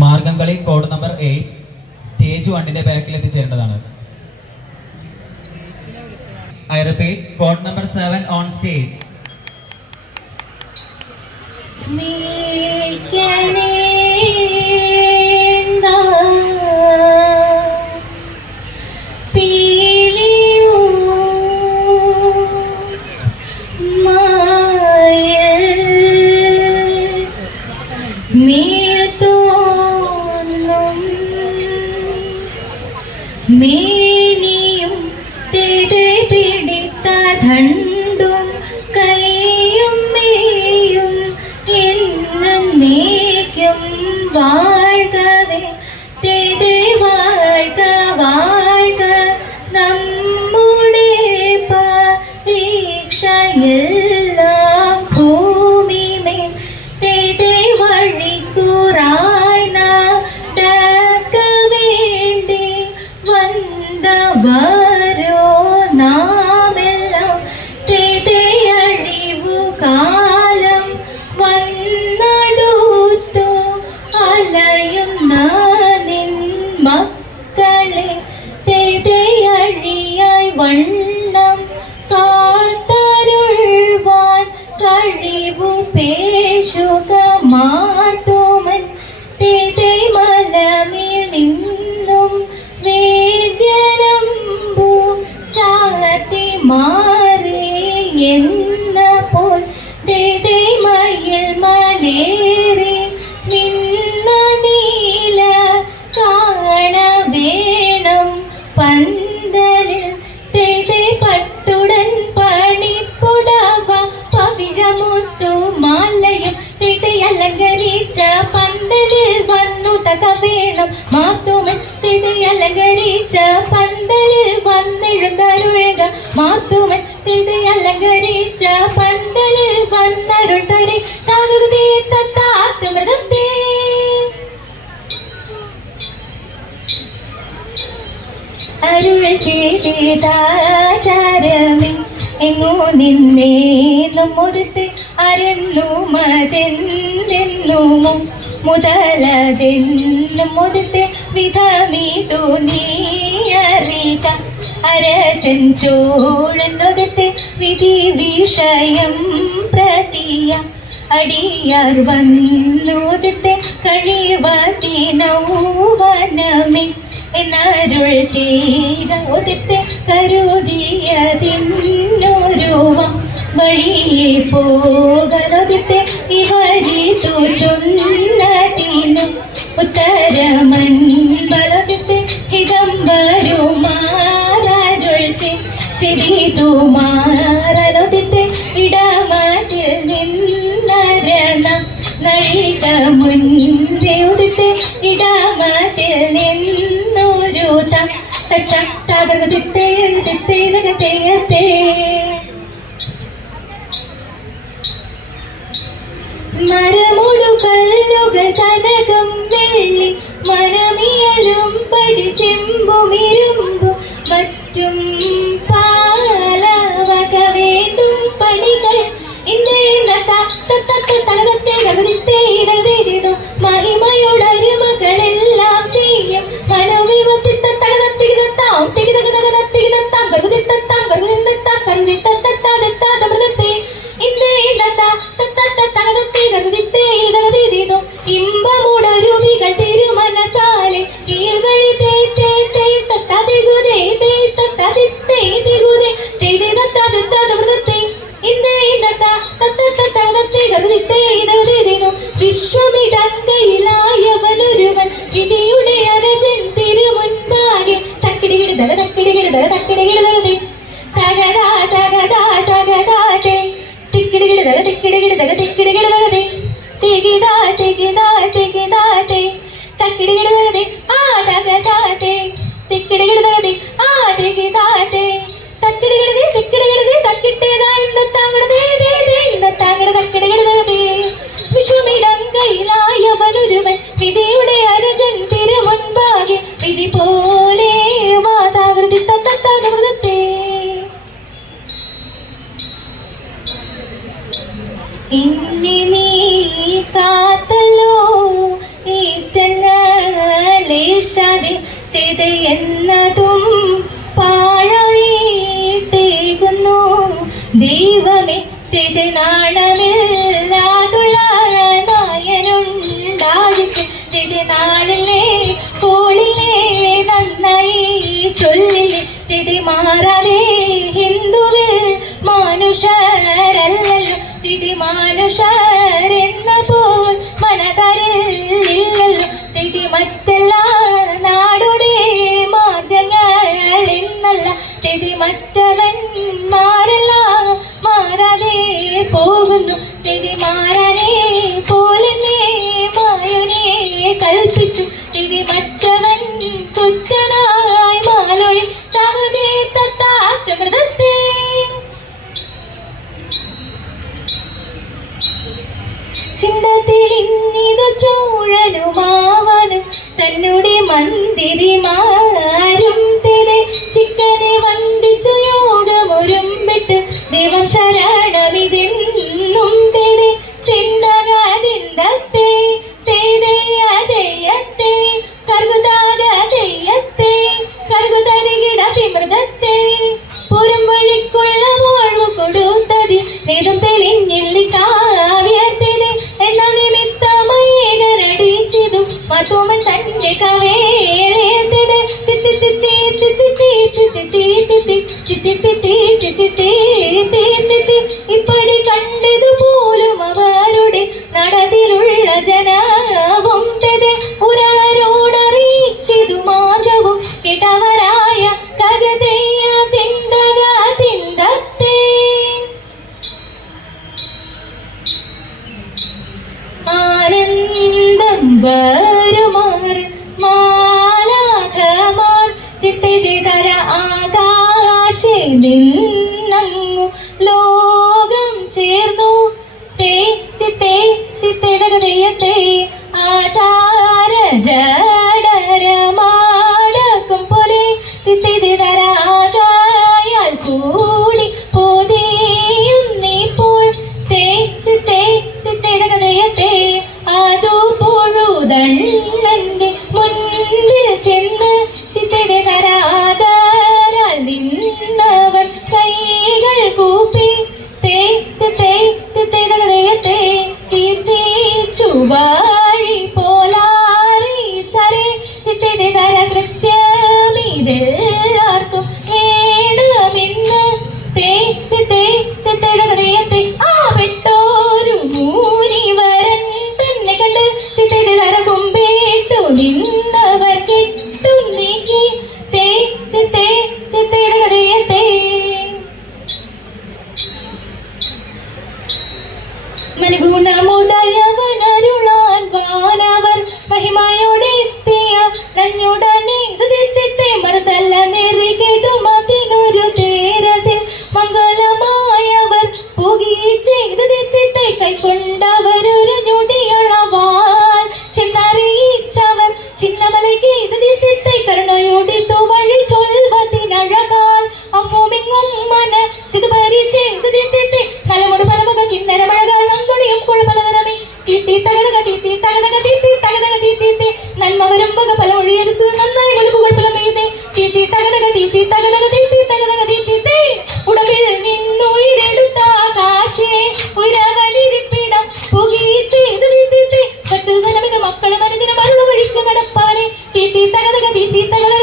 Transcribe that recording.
Margamkali code number 8 stage 1 ബാക്കിൽ എത്തിച്ചേരേണ്ടതാണ്. I repeat, code number 7 on stage. മേനിയും പിടിത്ത ധണ്ടും കൈയും മേയും എന്നേക്കും വാഴ്കവേ വാഴ്ക വാഴ്ക നമ്മുടെ പരീക്ഷയെല്ലാം ഭൂമിമേൽ വഴിക്കുറായി നടക്ക വേണ്ടി വന്നവരോ നാമെല്ലാം അഴിവു കാലം വന്നടുത്തു അലയുന്ന നിൻ മക്കളെ അഴിയായി വണ്ണം കാത്തരുൾവാൻ കഴിവു പേശുക മാത്തുമൻ മലമേൽ നിന്നും വേദ്യനമ്പു ചാത്തി മാറി എന്ന പോൽ മയിൽ മലേറി നിന്ന നീല കാണ വേണം പന്തലിൽ പട്ടുടൻ പണിപ്പുടവ പവിഴമുത്തു മാലയും അലങ്കരിച്ച പന്തലിൽ വന്നു തക വേണം മാത്തുമൻ അലങ്കരിച്ച പന്തലിൽ വന്നെഴുന്നരുഴുക മാത്തുമൻ അലങ്കരിച്ച പന്തലിൽ വന്നരുൾ തരി താത്തുമൃതത്തെ അരുൾ ചെയ്താചാരമേ എങ്ങോ നിന്നേ നമ്മുദത്തെ അരന്നു മതെന്നെന്നു മുതലതെന്നും മുതത്തെ വിധമീതു നീയറിക അരചഞ്ചോഴന്നൊതത്തെ വിധി വിഷയം പ്രതിയ അടിയാർ വന്നുതത്തെ കഴിവതിനൗവനമേ എന്നരുൾ ചെയ്ത ഒതത്തെ കരുതിയതിന്നൊരുവം വഴിയെ പോകരുതത്തെ ഇവരിതു ചൊല്ലതിനും ഉത്തരമൻപലത്തെ ഹിതംബരുമാരരുൾ ചെയ്തു മാറരുതത്തെ ഇടമതിൽ നിന്നരണ നഴിക മുൻപേ ഉദത്തെ ഇടമതിൽ നിന്നൊരു തകർത്തെ മരമുടു കല്ലുകൾ കനകം വെള്ളി മനമിയലും പടി ചെമ്പുമിരുമ്പും മറ്റും പാലവക വേണ്ടും പണികൾ മഹിമയോടരുമകളെല്ലാം ചെയ്യും ഇമ്പമുടരുവികൾ തിരുമനസാലെ കീഴ്വഴി വിശ്വമിടങ്കയിലായവനൊരുവൻ വിധിയുടെ അരജൻ തിരുമുൻപാകെ വിശ്വമിടങ്കയിലായവനൊരുവൻ വിധിയുടെ അരജൻ തിരുമുൻപാകെ വിധി പോലെ വാതാകൃതി തത്തത്തെ ഇന്നി നീ കാത്തല്ലോ ഈറ്റങ്ങ കുശാതെ തെത് എന്നതും പാഴായിട്ടേകുന്നു. ദൈവമേ തെത് നാണമില്ലാതുള്ള നായനുണ്ടായിട്ട് തെത് നാളിലെ കോളിലെ നന്നായി ചൊല്ലിലെ തെത് മാറാതെ ഹിന്ദുവിൽ മാനുഷരല്ലല്ലോ തിരി മാനുഷരെന്ന പോൽ മനതരിൽ ഇല്ലല്ലോ തിരി മറ്റെല്ലാ നാടുടെ മാർഗങ്ങൾ എന്നല്ല തിരി മറ്റവന്മാരെല്ലാം മാറാതെ പോകുന്നു തിരി മാറാനെ പോലെന്നെ മായനെ കൽപ്പിച്ചു തിരി മറ്റവൻ കുറ്റനായി മാലൊഴി തകുതി തത്താത്ത മൃതത്തെ ചിന്തത്തിലിങ്ങിതു ചോഴനുമാവനും തന്നെ മന്ദിരിമാരും തെരെ ചിക്കനെ വന്ദിച്ചു യോഗമൊരുമ്പിട്ട് ദൈവം ശരണമിതെന്നും തെരെ തിന്തകതിന്തത്തെ തെയ്യത്തെ കർഗുതാകത്തെ കർഗുതരികിട തിമൃതത്തെ പുറം വഴിക്കുള്ള വാഴ്വു കൊടുത്തതി നേതം തെളിഞ്ഞില്ലി കാവ്യർത്തിനെ എന്ന നിമിത്തമേകനടിച്ചിതു മധുമൻ തന്റെ കവേളേത്തിനെ ഇപ്പടി കണ്ടതു പോലും അവരുടെ നടതിലുള്ള ജനവും തെതെ ഉരളരോടറിയിച്ചിതു മാർഗവും കേട്ടവരായ കഗതയ്യ തിന്തക തിന്തത്തെ ആനന്ദം വരുമാർ മാലാഖമാർ തിത്തിതര ആകാശേ നിന്നങ്ങു ലോകം ചേർന്നു തേ തിത്തേ തിത്തേതകതയത്തെ ആചാര ജഡരമാടക്കും പോലെ തിത്തിതര ആകായാൽ കൂടി പോതേയുന്നിപ്പോൾ തേ തിത്തേ തിത്തേതകതയത്തെ അതു പൊഴുതണ്ണന്റെ മുൻപിൽ ചെന്ന് തിത്തേതരാതാരാൽ നിന്നവർ കൈകൾ കൂപ്പി തേ തിത്തേ തിത്തേതകതയത്തെ കീർത്തിച്ചു വാഴി പോലാറിച്ചരെ തിത്തേതര കൃത്യമിതെല്ലാവർക്കും വേണമെന്ന് തേ തിത്തേ തിത്തേതകതയത്തെ ആ പെട്ടോരു മൂനിവരൻ തന്നെ കണ്ട് തിത്തേതര കൊമ്പേട്ടു നിന്നവർ കെട്ടും നീക്കി തേ തിത്തേ തിത്തേതകതയത്തെ മനഗുണമുടയവനരുളാൻ വാനവർ മഹിമയോടെ എത്തിയ നഞ്ഞുടനെ തിത്തെ മറുതല്ല നെറി കെടുമതിനൊരു തേരത്തിൽ മംഗളമായവർ പുകി ചെയ്ത് തിത്തെ കൈക്കൊണ്ടവരൊരു ഞൊടിയളവാൽ ചെന്നറിയിച്ചവർ ചിന്നമലയ്ക്ക് തിത്തെ കരുണയോടിത്തു വഴി ചൊൽവത്തിനഴകാൽ അങ്ങുമിങ്ങും മന സിതുപരി ചെയ്ത് തിത്തെ നലമുട് പലമുഖ കിന്നരമഴകാൽ നന്തുടിയും കുഴപ്പലതരമേ തീത്തി തകതക തീത്തി തകതക തീത്തി തകതക തീത്തി നന്മ വരുമ്പക പലമൊഴിയരിച്ചത് നന്നായി വെളുപ്പുകൾ പുലമേതെ തീത്തി തകതക തീത്തി തകതക തീത്തി തകതക തീത്തി ഉടമ്പിൽ നിന്നുയിരെടുത്ത കാശേ ഉയരവലിരിപ്പിടം പുകി ചെയ്ത് തീത്തി വച്ചത് ധനമിത് മക്കളെ മരുന്നിന് മരുള വഴിക്കു നടപ്പാനെ തീത്തി തകതക തീത്തി തകതക